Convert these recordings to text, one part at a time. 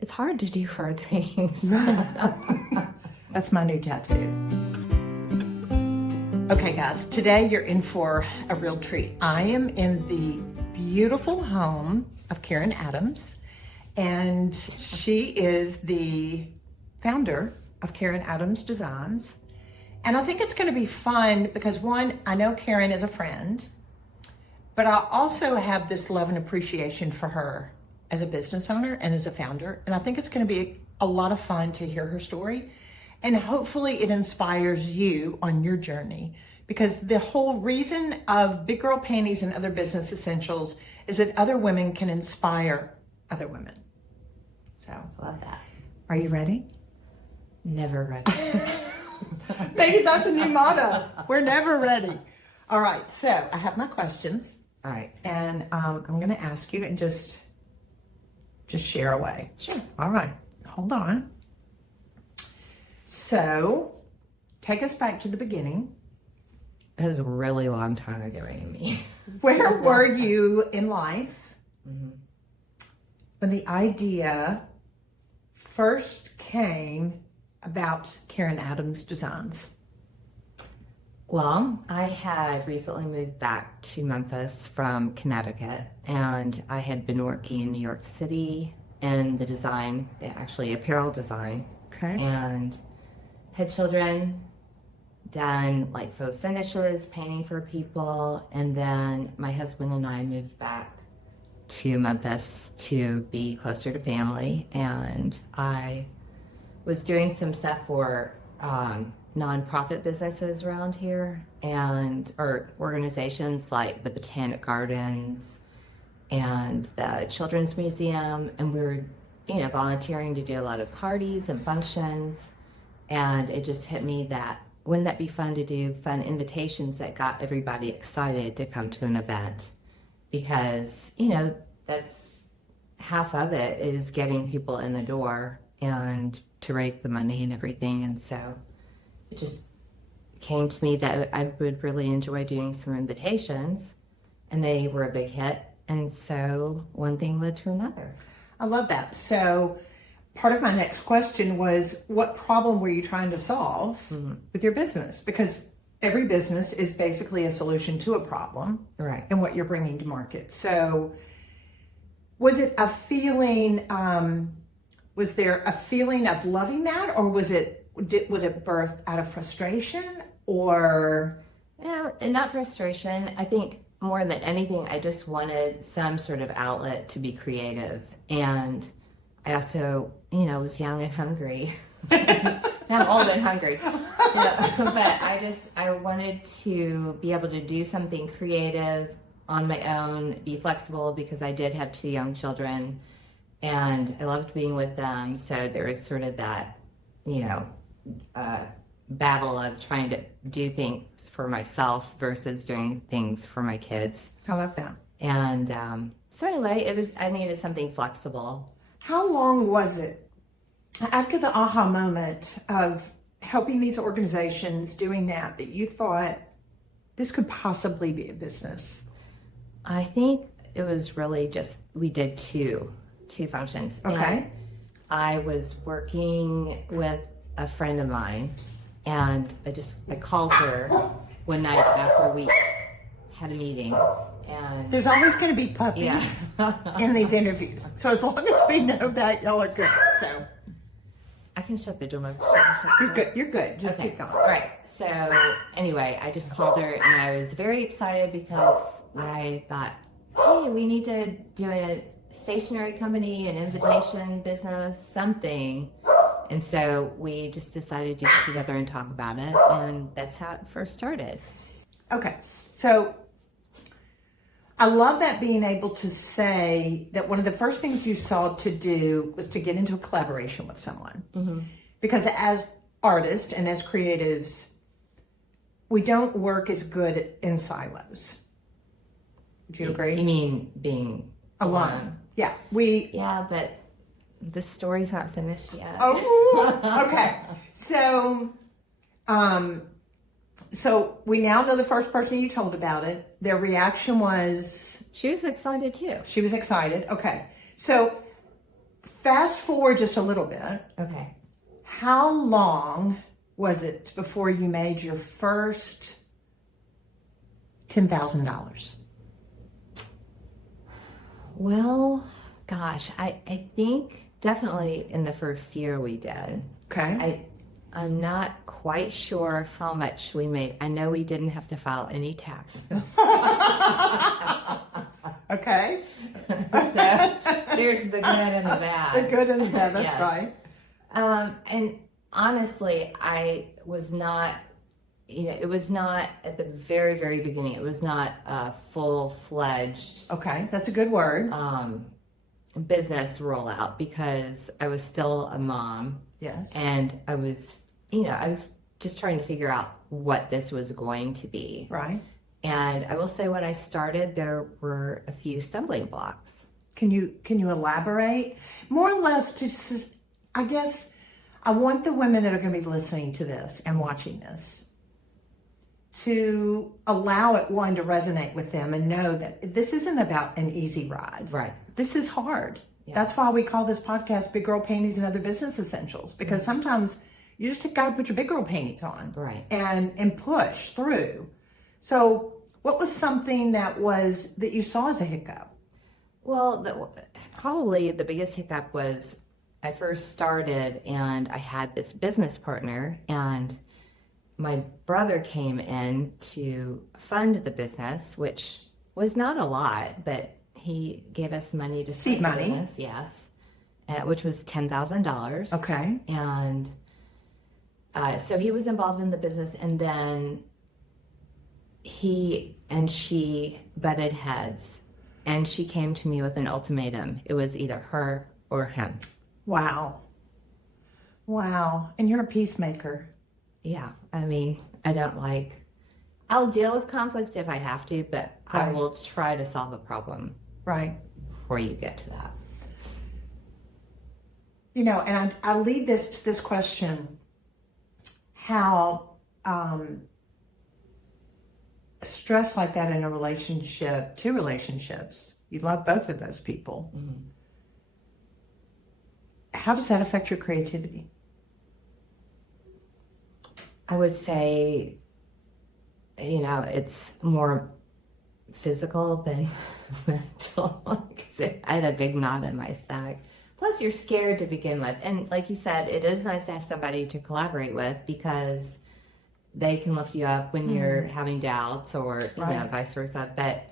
It's hard to do hard things. That's my new tattoo. Okay, guys, today you're in for a real treat. I am in the beautiful home of Karen Adams, and she is the founder of Karen Adams Designs. And I think it's going to be fun because, one, I know Karen as a friend, but I also have this love and appreciation for her as a business owner and as a founder. And I think it's going to be a lot of fun to hear her story. And hopefully it inspires you on your journey, because the whole reason of Big Girl Panties and Other Business Essentials is that other women can inspire other women. So, Love that. are you ready? Never ready. Maybe that's a new motto. We're never ready. All right, so I have my questions. All right. And I'm going to ask you and just share away. Sure. All right, hold on. So, take us back to the beginning. That was a really long time ago, Amy. Where were you in life when the idea first came about Karen Adams Designs? Well, I had recently moved back to Memphis from Connecticut, and I had been working in New York City in the design, actually apparel design, Okay. and had children, done like faux finishes, painting for people, and then my husband and I moved back to Memphis to be closer to family, and I was doing some stuff for nonprofit businesses around here, and or organizations like the Botanic Gardens and the Children's Museum, and we were, volunteering to do a lot of parties and functions. And it just hit me that wouldn't that be fun to do fun invitations that got everybody excited to come to an event? Because, that's half of it is getting people in the door and to raise the money and everything. And so it just came to me that I would really enjoy doing some invitations, and they were a big hit. And so one thing led to another. I love that. So, part of my next question was, what problem were you trying to solve with your business? Because every business is basically a solution to a problem, Right. and what you're bringing to market. So, was it a feeling? Was there a feeling of loving that, or was it birthed out of frustration, or? Yeah, and not frustration. I think more than anything, I just wanted some sort of outlet to be creative. And I also, was young and hungry. Now I'm old and hungry. But I wanted to be able to do something creative on my own, be flexible, because I did have 2 young children and I loved being with them. So there was sort of that, battle of trying to do things for myself versus doing things for my kids. I love that. And so anyway, I needed something flexible. How long was it after the aha moment of helping these organizations doing that you thought this could possibly be a business? I think it was really just, we did two functions. Okay. And I was working with a friend of mine, and I called her one night after we had a meeting. And There's always going to be puppies in these interviews. So as long as we know that, y'all are good. So I can shut the door. you're good. You're good. Just keep going. Right. So anyway, I just called her, and I was very excited because I thought, hey, we need to do a stationery company, an invitation business, something. And so we just decided to get together and talk about it, and that's how it first started. Okay. So I love that, being able to say that one of the first things you sought to do was to get into a collaboration with someone. Because as artists and as creatives, we don't work as good in silos. Would you agree? You mean being alone? Yeah. Yeah, but the story's not finished yet. Oh, okay. So we now know the first person you told about it. Their reaction was? She was excited too. She was excited. Okay. So fast forward just a little bit. Okay. How long was it before you made your first $10,000? Well, gosh, I think definitely in the first year we did. Okay. I'm not quite sure how much we made. I know we didn't have to file any taxes. Okay. So there's the good and the bad. The good and the bad, that's Yes. right. And honestly, I was not, it was not at the very, very beginning. It was not a full-fledged Okay, that's a good word. business rollout because I was still a mom Yes. and I was, I was just trying to figure out what this was going to be. Right. And I will say when I started, there were a few stumbling blocks. Can you elaborate? More or less, just, I guess, I want the women that are going to be listening to this and watching this to allow it, one, to resonate with them and know that this isn't about an easy ride. Right. This is hard. Yeah. That's why we call this podcast Big Girl Panties and Other Business Essentials, because sometimes you just got to put your big girl panties on. Right. And push through. So what was something that you saw as a hiccup? Well, probably the biggest hiccup was I first started and I had this business partner and my brother came in to fund the business, which was not a lot, but he gave us money to Seed start the money. business, yes, which was $10,000. Okay. And so he was involved in the business, and then he and she butted heads, and she came to me with an ultimatum. It was either her or him. Wow. And you're a peacemaker. Yeah, I mean, I'll deal with conflict if I have to, but I Right. will try to solve a problem Right. before you get to that. And I lead this to this question, how stress like that in a relationship, two relationships, you love both of those people. Mm-hmm. How does that affect your creativity? I would say, it's more physical than mental because I had a big knot in my stomach. Plus, you're scared to begin with. And like you said, it is nice to have somebody to collaborate with because they can lift you up when you're having doubts or, Right. vice versa. But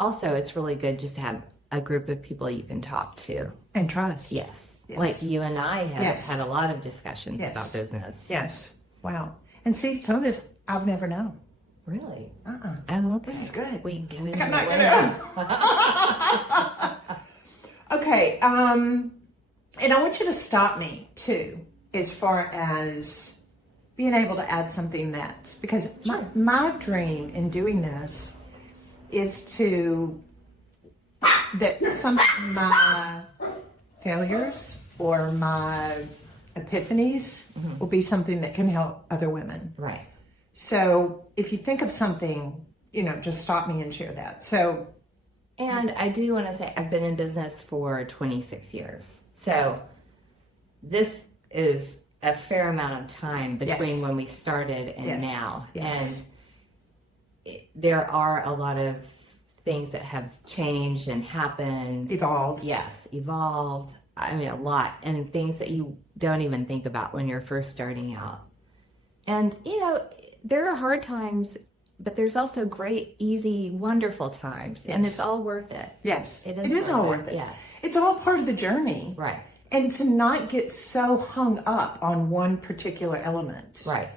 also, it's really good just to have a group of people you can talk to. And trust. Yes. Yes. Like you and I have Yes. had a lot of discussions Yes. about business. Yes. Wow. And see, some of this I've never known. Really? Oh, Okay. this is good. We I'm not gonna. Okay. And I want you to stop me too, as far as being able to add something because my dream in doing this is that some of my failures or my epiphanies will be something that can help other women. Right. So if you think of something, just stop me and share that. So, And I do want to say I've been in business for 26 years. So this is a fair amount of time between Yes. when we started and Yes. now. Yes. And there are a lot of things that have changed and happened. evolve. Yes, evolved. I mean, a lot. And things that you don't even think about when you're first starting out. And, there are hard times, but there's also great, easy, wonderful times. And Yes. it's all worth it. Yes. It It is all worth it. Yes. It's all part of the journey. Right. And to not get so hung up on one particular element. Right.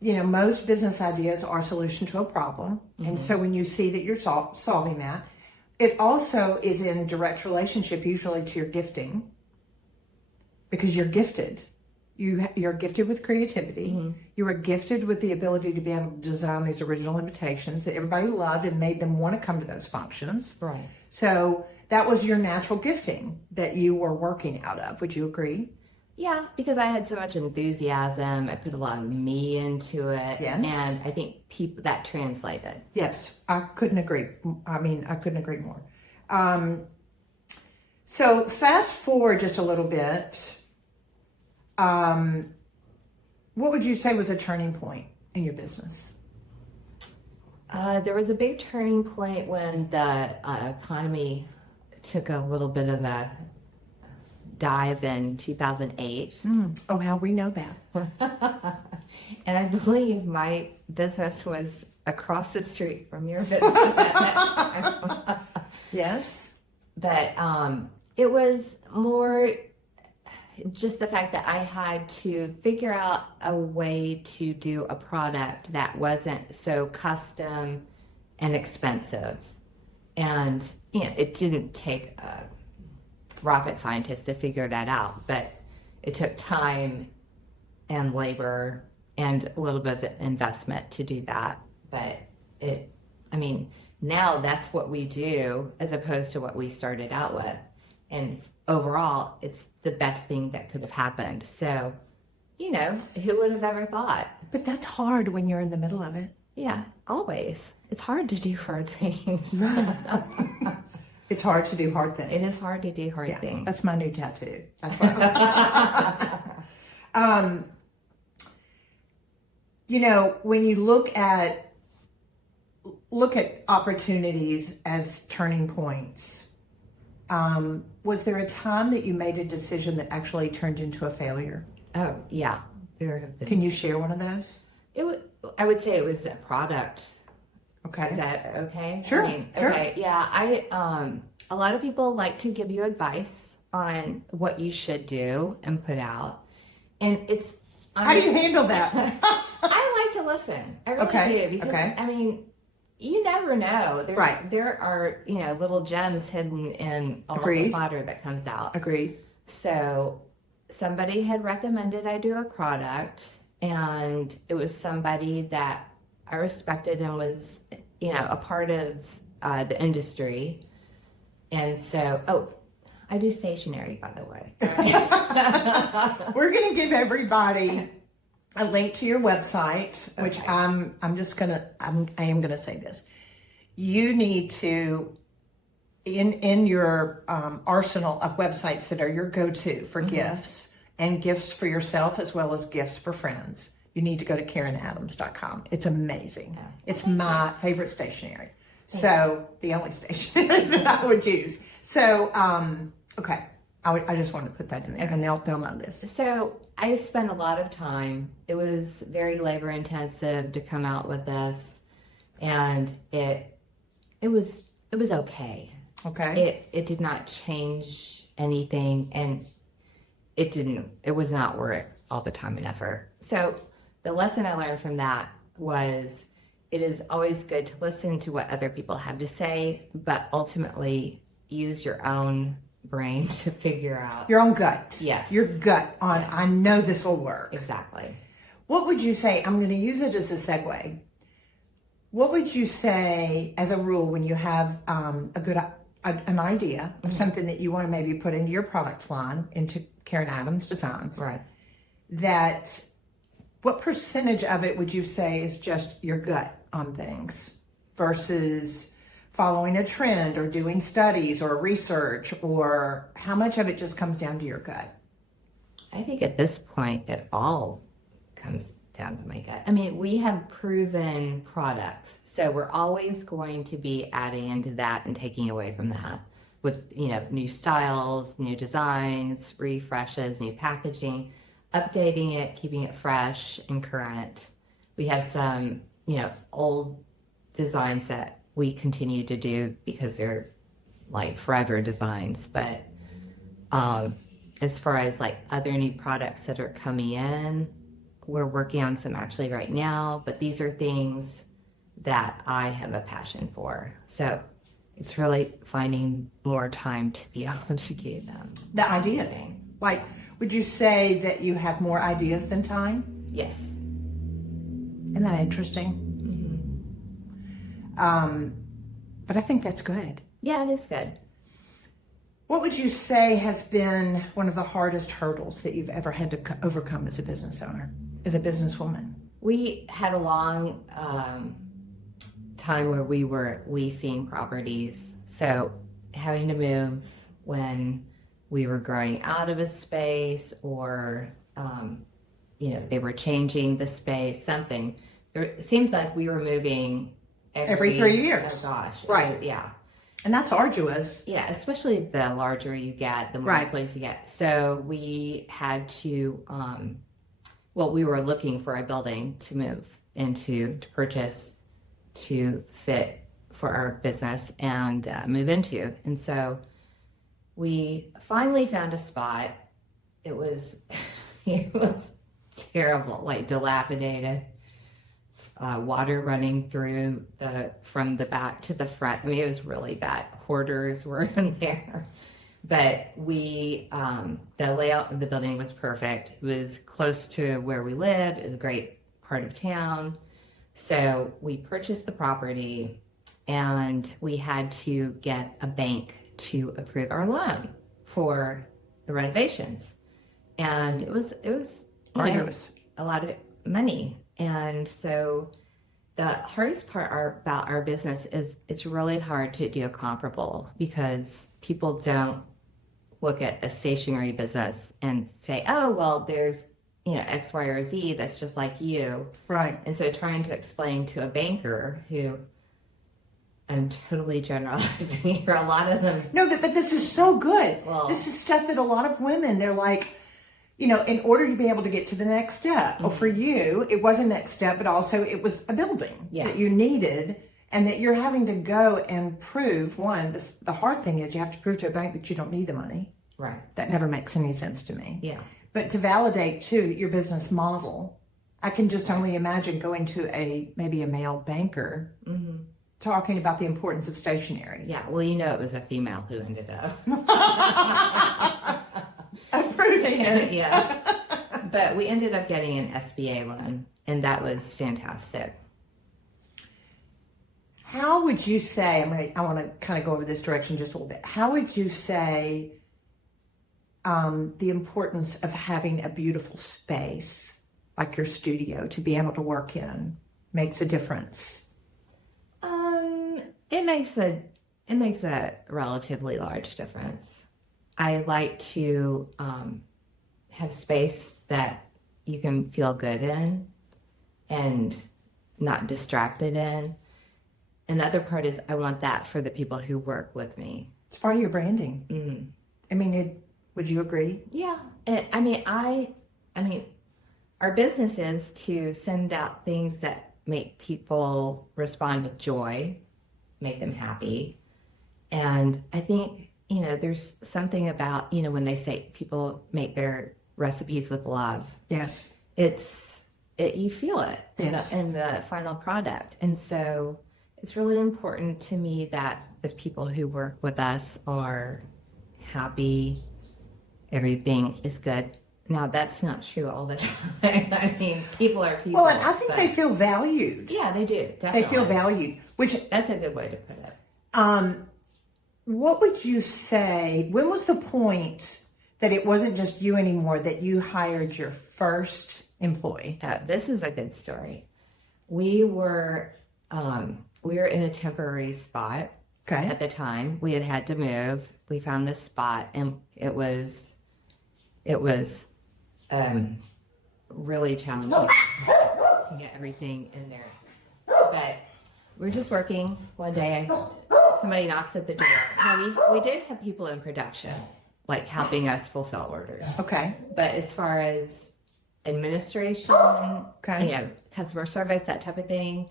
Most business ideas are a solution to a problem. And so when you see that you're solving that, it also is in direct relationship usually to your gifting, because you're gifted. You're gifted with creativity. You are gifted with the ability to be able to design these original invitations that everybody loved and made them want to come to those functions. Right. So that was your natural gifting that you were working out of. Would you agree? Yeah, because I had so much enthusiasm. I put a lot of me into it. Yes. And I think that translated. Yes, I couldn't agree. I couldn't agree more. So fast forward just a little bit. What would you say was a turning point in your business? There was a big turning point when the economy took a little bit of a dive in 2008. Oh, how we know that. And I believe my business was across the street from your business at that time. Yes. But it was more just the fact that I had to figure out a way to do a product that wasn't so custom and expensive. And it didn't take a rocket scientist to figure that out, but it took time and labor and a little bit of investment to do that. But now that's what we do as opposed to what we started out with. And overall, it's the best thing that could have happened. So, who would have ever thought? But that's hard when you're in the middle of it. Yeah, always. It's hard to do hard things. It's hard to do hard things. It is hard to do hard things. That's my new tattoo. That's what when you look at opportunities as turning points, was there a time that you made a decision that actually turned into a failure? Oh, yeah. There have been. Can you share one of those? I would say it was a product. Okay. Is that okay? Sure. Sure. Okay. Yeah. A lot of people like to give you advice on what you should do and put out. And how do you handle that? I like to listen. I really do. Because, you never know. There are, little gems hidden in all of the fodder that comes out. Agreed. So somebody had recommended I do a product, and it was somebody that I respected and was, a part of the industry. And so, I do stationery, by the way. We're going to give everybody a link to your website, which I am going to say this. You need to, in your arsenal of websites that are your go-to for gifts and gifts for yourself as well as gifts for friends, you need to go to KarenAdams.com. It's amazing. Yeah. It's my favorite stationery. So the only stationery that I would use. So, I just wanted to put that in there, and they'll know this. So I spent a lot of time. It was very labor intensive to come out with this, and it was okay. Okay. It did not change anything, and it was not worth it all the time and effort. So the lesson I learned from that was it is always good to listen to what other people have to say, but ultimately use your own brain to figure out your own gut. Yes. Your gut on, I know this will work. Exactly. What would you say? I'm going to use it as a segue. What would you say as a rule when you have an idea of something that you want to maybe put into your product line, into Karen Adams Designs? Right. What percentage of it would you say is just your gut on things versus following a trend or doing studies or research, or how much of it just comes down to your gut? I think at this point it all comes down to my gut. We have proven products, so we're always going to be adding into that and taking away from that with new styles, new designs, refreshes, new packaging, updating it, keeping it fresh and current. We have some old designs that we continue to do because they're like forever designs, but as far as like other new products that are coming in, we're working on some actually right now, but these are things that I have a passion for. So it's really finding more time to be able to get them. The ideas. Like, would you say that you have more ideas than time? Yes. Isn't that interesting? But I think that's good. Yeah, it is good. What would you say has been one of the hardest hurdles that you've ever had to overcome as a business owner, as a businesswoman? We had a long time where we were leasing properties. So having to move when we were growing out of a space, or they were changing the space, something. It seemed like we were moving Every 3 years. Oh gosh. Right. Yeah. And that's arduous. Yeah, especially the larger you get, the more Right. place you get. So we had to, we were looking for a building to move into, to purchase, to fit for our business and move into. And so we finally found a spot. It was, it was terrible, like dilapidated. Water running through from the back to the front. I mean, it was really bad. Hoarders were in there. But the layout of the building was perfect. It was close to where we lived. It was a great part of town. So we purchased the property, and we had to get a bank to approve our loan for the renovations. And it was Arduous. a lot of money. And so the hardest part about our business is it's really hard to do a comparable, because people don't look at a stationery business and say, oh, well, there's, X, Y, or Z that's just like you. Right. And so trying to explain to a banker, who I'm totally generalizing here, a lot of them. No, but this is so good. Well, this is stuff that a lot of women, they're like, in order to be able to get to the next step. Well, for you, it was a next step, but also it was a building that you needed, and that you're having to go and prove. One, the hard thing is you have to prove to a bank that you don't need the money. Right. That never makes any sense to me. Yeah. But to validate, too, your business model, I can just only imagine going to maybe a male banker, talking about the importance of stationery. Yeah. Well, it was a female who ended up. Approving it. Yes. But we ended up getting an SBA loan, and that was fantastic. How would you say, I want to kind of go over this direction just a little bit. How would you say the importance of having a beautiful space like your studio to be able to work in makes a difference? It makes a relatively large difference. I like to have space that you can feel good in and not distracted in. Another part is I want that for the people who work with me. It's part of your branding. Mm-hmm. I mean, would you agree? Yeah. Our business is to send out things that make people respond with joy, make them happy. And I think, there's something about, when they say people make their recipes with love. Yes. You feel it in the final product. And so it's really important to me that the people who work with us are happy, everything is good. Now, that's not true all the time. People are people. Well, and I think they feel valued. Yeah, they do. Definitely. They feel valued, That's a good way to put it. What would you say, when was the point that it wasn't just you anymore, that you hired your first employee? This is a good story. We were in a temporary spot at the time. We had to move. We found this spot, and it was really challenging to get everything in there. But we're just working. One day, somebody knocks at the door. Now, we did have people in production, like helping us fulfill orders. Okay. But as far as administration, customer service, that type of thing,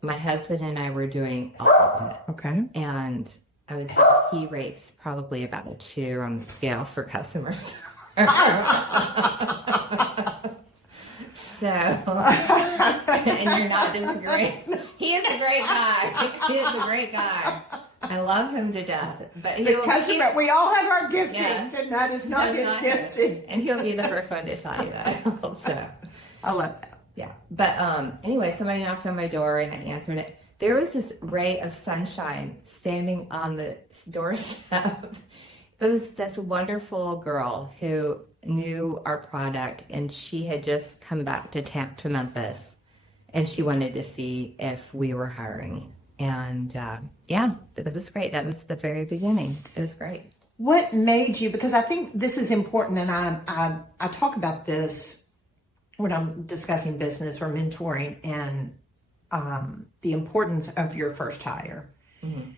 my husband and I were doing all of it. Okay. And I would say he rates probably about a 2 on the scale for customers. So, and you're not disagreeing. He is a great guy. He is a great guy. I love him to death. But we all have our giftings, and that is not That's his not gifting. And he'll be the first one to tell you that also. I love that. Yeah. But anyway, somebody knocked on my door and I answered it. There was this ray of sunshine standing on the doorstep. It was this wonderful girl who knew our product, and she had just come back to Memphis, and she wanted to see if we were hiring. And that was great. That was the very beginning. It was great. What made you, because I think this is important, and I talk about this when I'm discussing business or mentoring, and the importance of your first hire. Mm-hmm.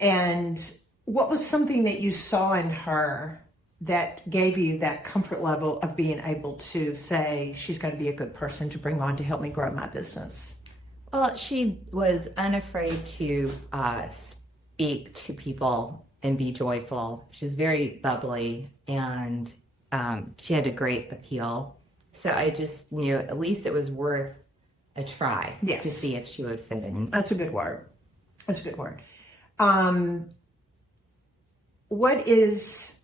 And what was something that you saw in her that gave you that comfort level of being able to say, she's going to be a good person to bring on to help me grow my business? Well, she was unafraid to speak to people and be joyful. She was very bubbly, and she had a great appeal. So I just knew at least it was worth a try to see if she would fit in. That's a good word. That's a good word. What is,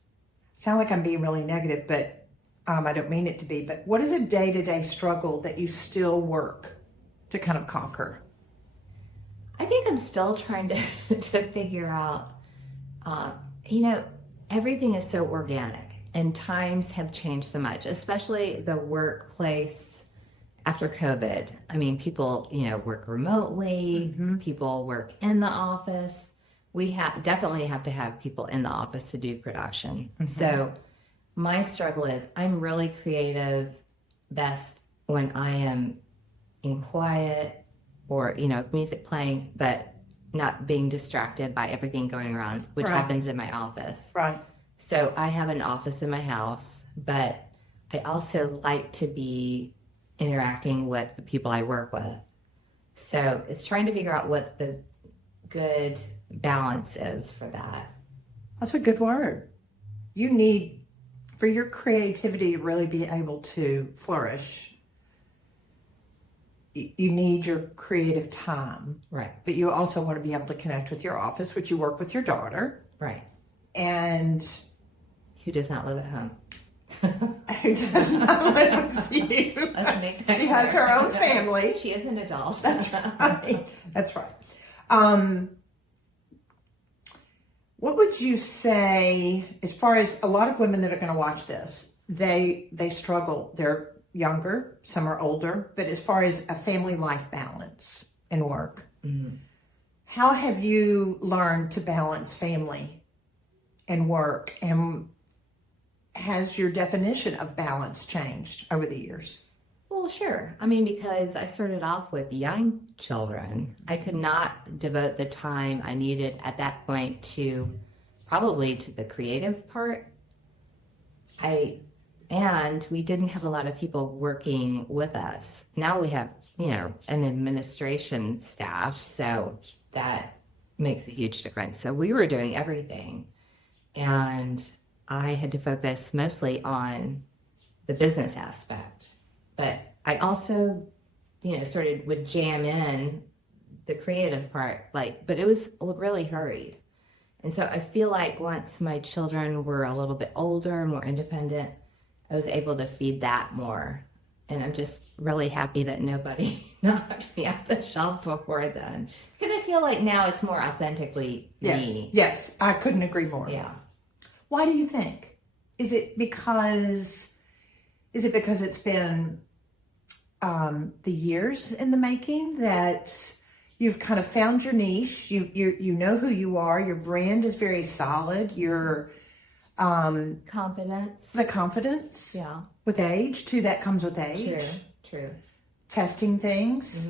sound like I'm being really negative, but I don't mean it to be, but what is a day-to-day struggle that you still work to kind of conquer? I think I'm still trying to figure out, everything is so organic and times have changed so much, especially the workplace after COVID. I mean, people, work remotely, people work in the office. We definitely have to have people in the office to do production. So my struggle is I'm really creative best when I am in quiet or, music playing, but not being distracted by everything going around, which happens in my office. Right. So I have an office in my house, but I also like to be interacting with the people I work with. So it's trying to figure out what the good balance is for that. That's a good word. You need, for your creativity to really be able to flourish, you need your creative time. Right. But you also want to be able to connect with your office, which you work with your daughter. Right. And who does not live at home? Who does not live with you? Let's make that She has her own family. She is an adult. That's right. That's right. What would you say, as far as a lot of women that are going to watch this, they struggle. They're younger, some are older, but as far as a family life balance and work, how have you learned to balance family and work? And has your definition of balance changed over the years? Well, sure. I mean, because I started off with young children, I could not devote the time I needed at that point to the creative part. And we didn't have a lot of people working with us. Now we have, an administration staff, so that makes a huge difference. So we were doing everything, and I had to focus mostly on the business aspect. But I also, would jam in the creative part, but it was really hurried. And so I feel like once my children were a little bit older, more independent, I was able to feed that more. And I'm just really happy that nobody knocked me off the shelf before then. Because I feel like now it's more authentically me. Yes, I couldn't agree more. Yeah. Why do you think? Is it because it's been the years in the making that you've kind of found your niche? You know who you are. Your brand is very solid. Your confidence. The confidence. Yeah. With age too. That comes with age. True. Testing things.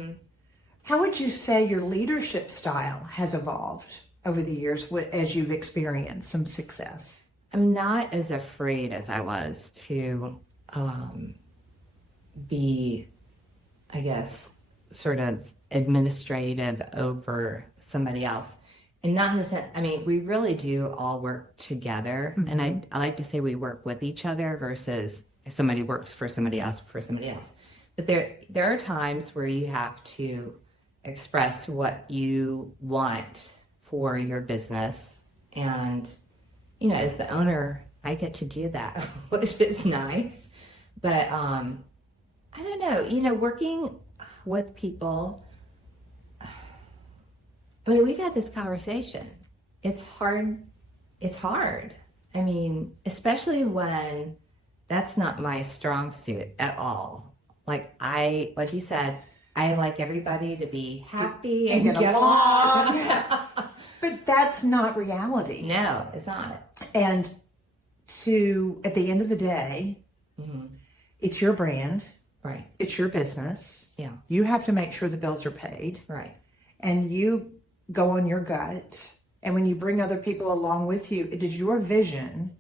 How would you say your leadership style has evolved over the years as you've experienced some success? I'm not as afraid as I was to be, I guess, sort of administrative over somebody else. And not in the sense, we really do all work together. And I like to say we work with each other versus somebody works for somebody else. But there are times where you have to express what you want for your business. And, as the owner, I get to do that, which is nice. But I don't know, working with people, we've had this conversation. It's hard. Especially when that's not my strong suit at all. Like you said, I like everybody to be happy and get along. But that's not reality. No, it's not. And at the end of the day, it's your brand. Right. It's your business. Yeah. You have to make sure the bills are paid. Right. And you go on your gut. And when you bring other people along with you, it is your vision.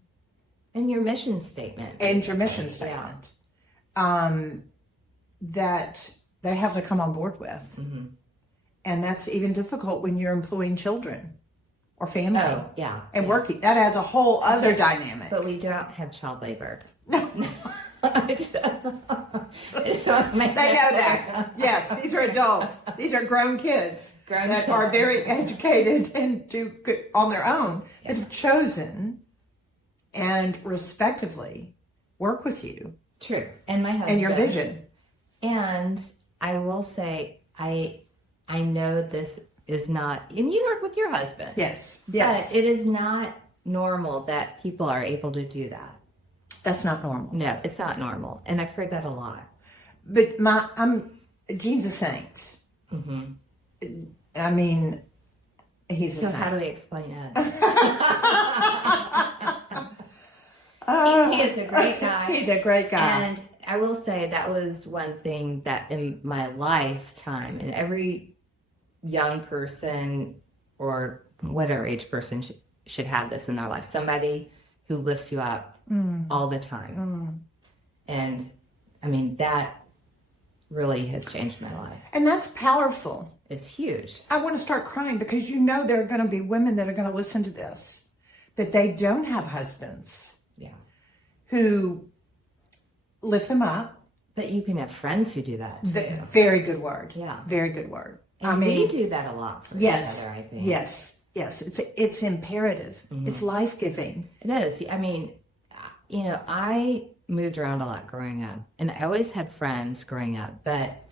And your mission statement. And your mission statement. That they have to come on board with. Mm-hmm. And that's even difficult when you're employing children or family. Oh, yeah. And working. That adds a whole other dynamic. But we don't have child labor. No. They know that. Yes, these are adults. These are grown kids that are very educated and do good on their own, that have chosen and respectively work with you. True. And my husband. And your vision. And I will say, I know this is not, and you work with your husband. Yes. But it is not normal that people are able to do that. That's not normal. No, it's not normal. And I've heard that a lot. But Gene's a saint. Mm-hmm. I mean, he's a saint. So how do we explain that? He is a great guy. He's a great guy. And I will say that was one thing that in my lifetime, and every young person or whatever age person should have this in their life, somebody who lifts you up all the time. And I mean, that really has changed my life. And that's powerful. It's huge. I want to start crying because there are going to be women that are going to listen to this, that they don't have husbands. Yeah. Who lift them up. But you can have friends who do that. Very good word. Yeah. Very good word. And they do that a lot for each other, I think. Yes. It's imperative. Mm-hmm. It's life-giving. It is. I mean, I moved around a lot growing up, and I always had friends growing up, but,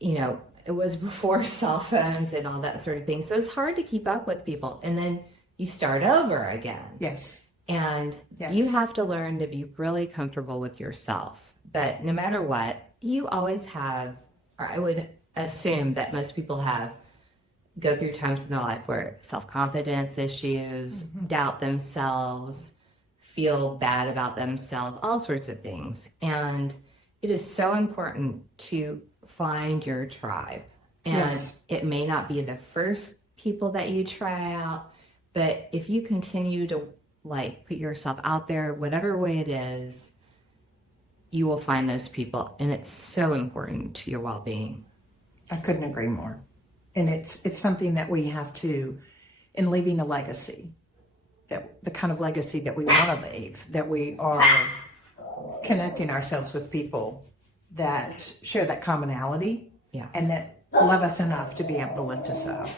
it was before cell phones and all that sort of thing. So it's hard to keep up with people. And then you start over again. Yes. And you have to learn to be really comfortable with yourself. But no matter what, you always have, or I would assume that most people go through times in their life where self-confidence issues, doubt themselves, feel bad about themselves, all sorts of things. And it is so important to find your tribe. And it may not be the first people that you try out, but if you continue to put yourself out there, whatever way it is, you will find those people. And it's so important to your well-being. I couldn't agree more. And it's something that we have to, in leaving a legacy, that the kind of legacy that we want to leave, that we are connecting ourselves with people that share that commonality, and that love us enough to be able to lift us up.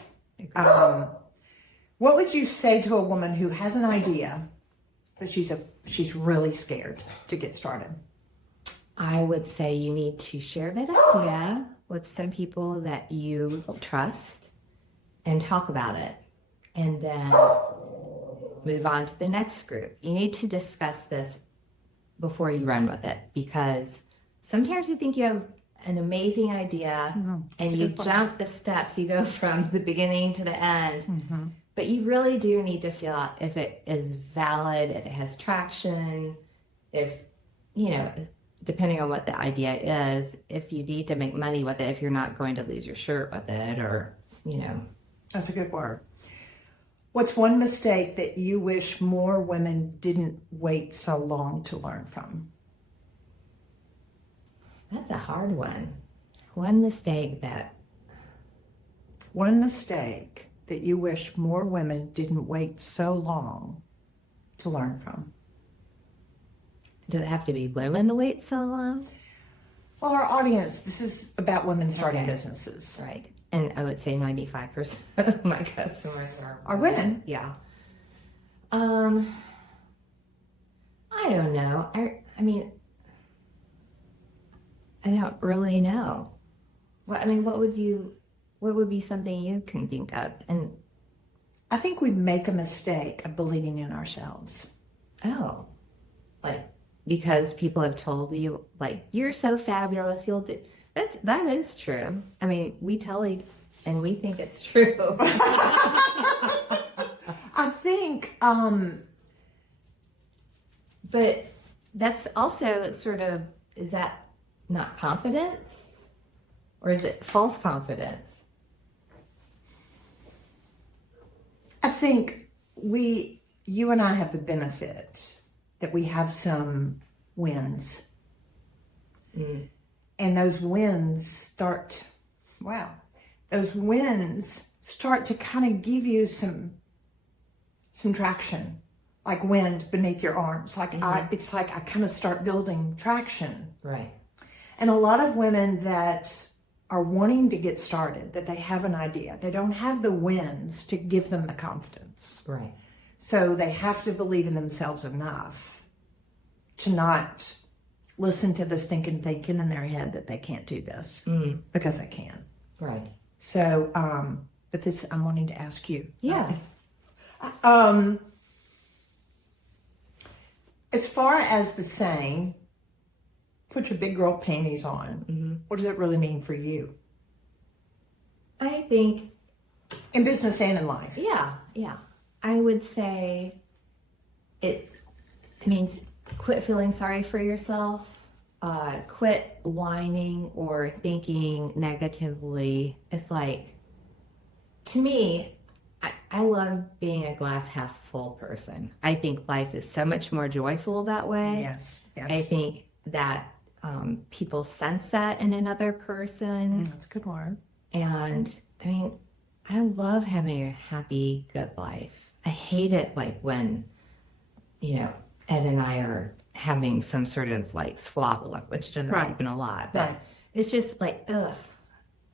What would you say to a woman who has an idea, but she's really scared to get started? I would say you need to share that idea with some people that you trust and talk about it, and then move on to the next group. You need to discuss this before you run with it, because sometimes you think you have an amazing idea and you jump the steps, you go from the beginning to the end, but you really do need to feel out if it is valid, if it has traction, if, depending on what the idea is, if you need to make money with it, if you're not going to lose your shirt with it, or, That's a good word. What's one mistake that you wish more women didn't wait so long to learn from? That's a hard one. One mistake that you wish more women didn't wait so long to learn from. Does it have to be women to wait so long? Well, our audience, this is about women starting businesses. Right. And I would say 95% of my customers are women. Yeah. I don't know. I mean, I don't really know. What would be something you can think of? And I think we make a mistake of believing in ourselves. Because people have told you, you're so fabulous, you'll do. That is true. I mean, we tell and we think it's true. I think, But that's also sort of, is that not confidence? Or is it false confidence? I think you and I have the benefit that we have some wins. And those wins start to kind of give you some traction, like wind beneath your arms. Like it's like I kind of start building traction. Right. And a lot of women that are wanting to get started, that they have an idea, they don't have the wins to give them the confidence. Right. So they have to believe in themselves enough to not listen to the stinking thinking in their head that they can't do this because they can. Right. So, but this, I'm wanting to ask you. Yeah. As far as the saying, put your big girl panties on, what does it really mean for you? I think, In business and in life. yeah. I would say it means quit feeling sorry for yourself, quit whining or thinking negatively. It's like, to me, I love being a glass half full person. I think life is so much more joyful that way. Yes. I think that people sense that in another person. That's a good word. And I mean, I love having a happy, good life. I hate it like when, Ed and I are having some sort of like squabble, which doesn't happen a lot, but it's just like, ugh.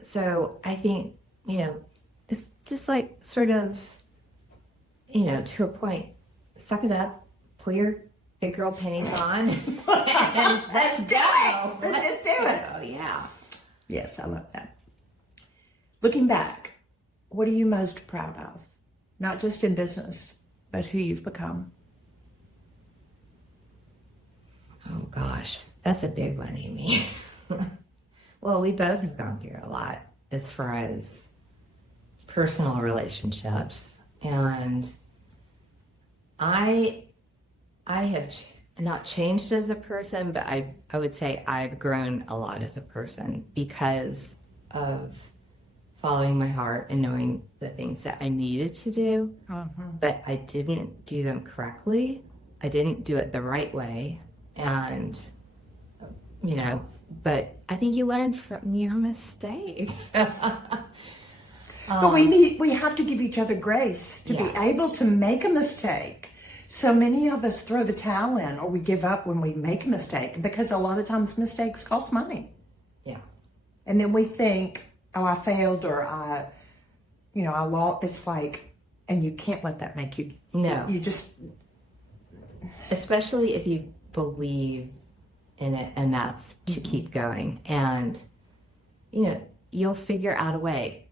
So I think, it's just like sort of, to a point, suck it up, pull your big girl panties on, and let's go. Let's just do it. Oh, yeah. Yes, I love that. Looking back, what are you most proud of? Not just in business, but who you've become. Oh gosh, that's a big one, Amy. Well, we both have gone through a lot as far as personal relationships, and I have not changed as a person, but I would say I've grown a lot as a person because of following my heart and knowing the things that I needed to do, but I didn't do them correctly. I didn't do it the right way. And, but I think you learn from your mistakes. But we have to give each other grace to be able to make a mistake. So many of us throw the towel in or we give up when we make a mistake because a lot of times mistakes cost money. Yeah. And then we think, oh, I failed or I lost. It's like, and you can't let that make you. No. You just. Especially if you believe in it enough to keep going. And, you'll figure out a way.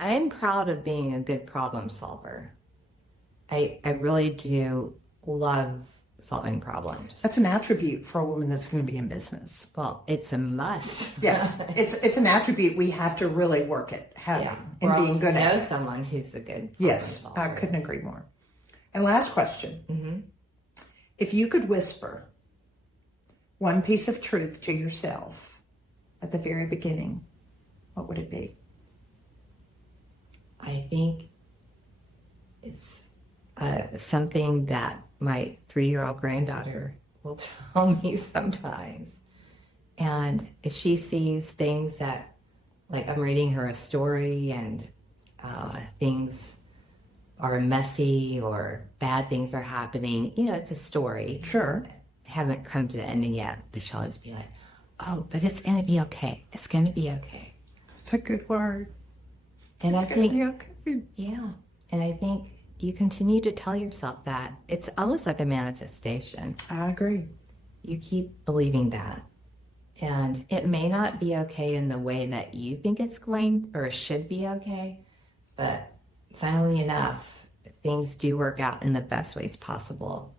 I'm proud of being a good problem solver. I really do love solving problems. That's an attribute for a woman that's going to be in business. Well, it's a must. Yes, it's an attribute we have to really work at having and being good at. Know someone who's a good problem Yes, solver. I couldn't agree more. And last question. If you could whisper one piece of truth to yourself at the very beginning, what would it be? I think it's something that my 3-year-old granddaughter will tell me sometimes. And if she sees things that, like I'm reading her a story and things are messy or bad things are happening, it's a story. Sure. Haven't come to the ending yet, but she'll always be like, oh, but it's going to be okay. It's going to be okay. It's a good word. And It's I think, gonna be okay. yeah. And I think you continue to tell yourself that. It's almost like a manifestation. I agree. You keep believing that. And it may not be okay in the way that you think it's going or should be okay, but funnily enough, things do work out in the best ways possible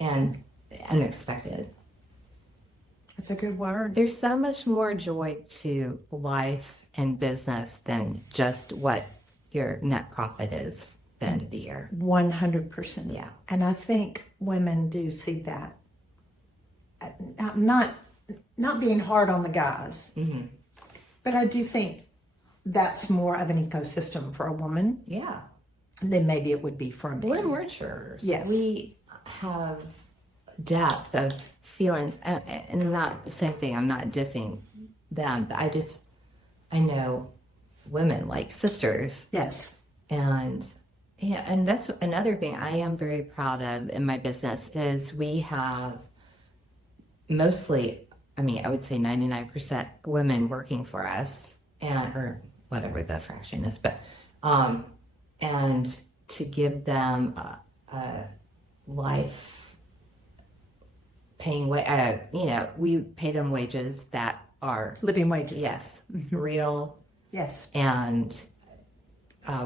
and unexpected. That's a good word. There's so much more joy to life and business than just what your net profit is at the end of the year. 100%. Yeah. And I think women do see that. Not being hard on the guys, but I do think that's more of an ecosystem for a woman Yeah. than maybe it would be for a man. We're nurturers. Yes. We have depth of feelings, and not the same thing. I'm not dissing them, but I know women like sisters. Yes. And yeah, and that's another thing I am very proud of in my business is we have mostly, I mean, I would say 99% women working for us, or whatever the fraction is, but and to give them a life paying we pay them wages that are Living wages. yes real. Yes. And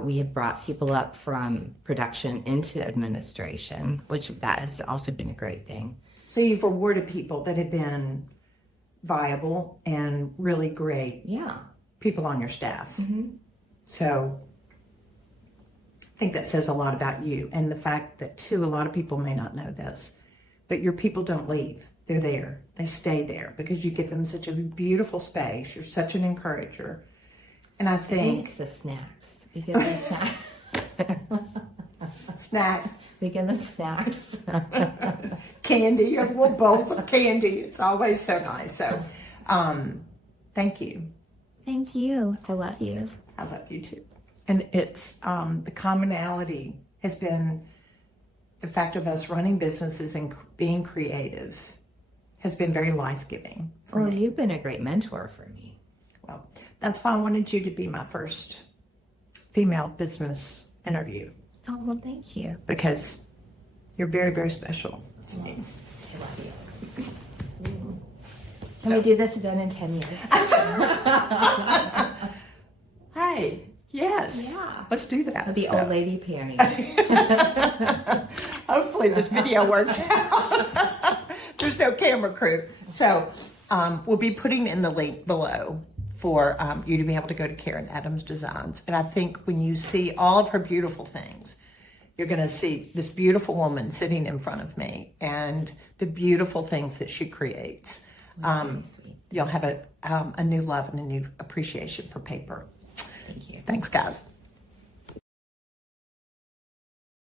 we have brought people up from production into administration, which that has also been a great thing. So you've rewarded people that have been viable and really great Yeah. people on your staff. So I think that says a lot about you, and the fact that too, a lot of people may not know this, but your people don't leave. They're there. They stay there because you give them such a beautiful space. You're such an encourager. And I think The snacks. We get the snacks. snacks, We get the snacks. candy, you have little bowls of candy. It's always so nice. So thank you. Thank you. I love you. I love you too. And it's the commonality has been the fact of us running businesses and being creative has been very life-giving for Well, me. you've been a great mentor for me. Well, that's why I wanted you to be my first female business interview, Oh, well, thank you. because you're very, very special to me. I love you. Can we do this again in 10 years? Hey, yes. Yeah. Let's do that. The So, old lady panties. hopefully this video works out. There's no camera crew. So we'll be putting in the link below for you to be able to go to Karen Adams Designs. And I think when you see all of her beautiful things, you're going to see this beautiful woman sitting in front of me and the beautiful things that she creates. You'll have a new love and a new appreciation for paper. Thank you. Thanks, guys.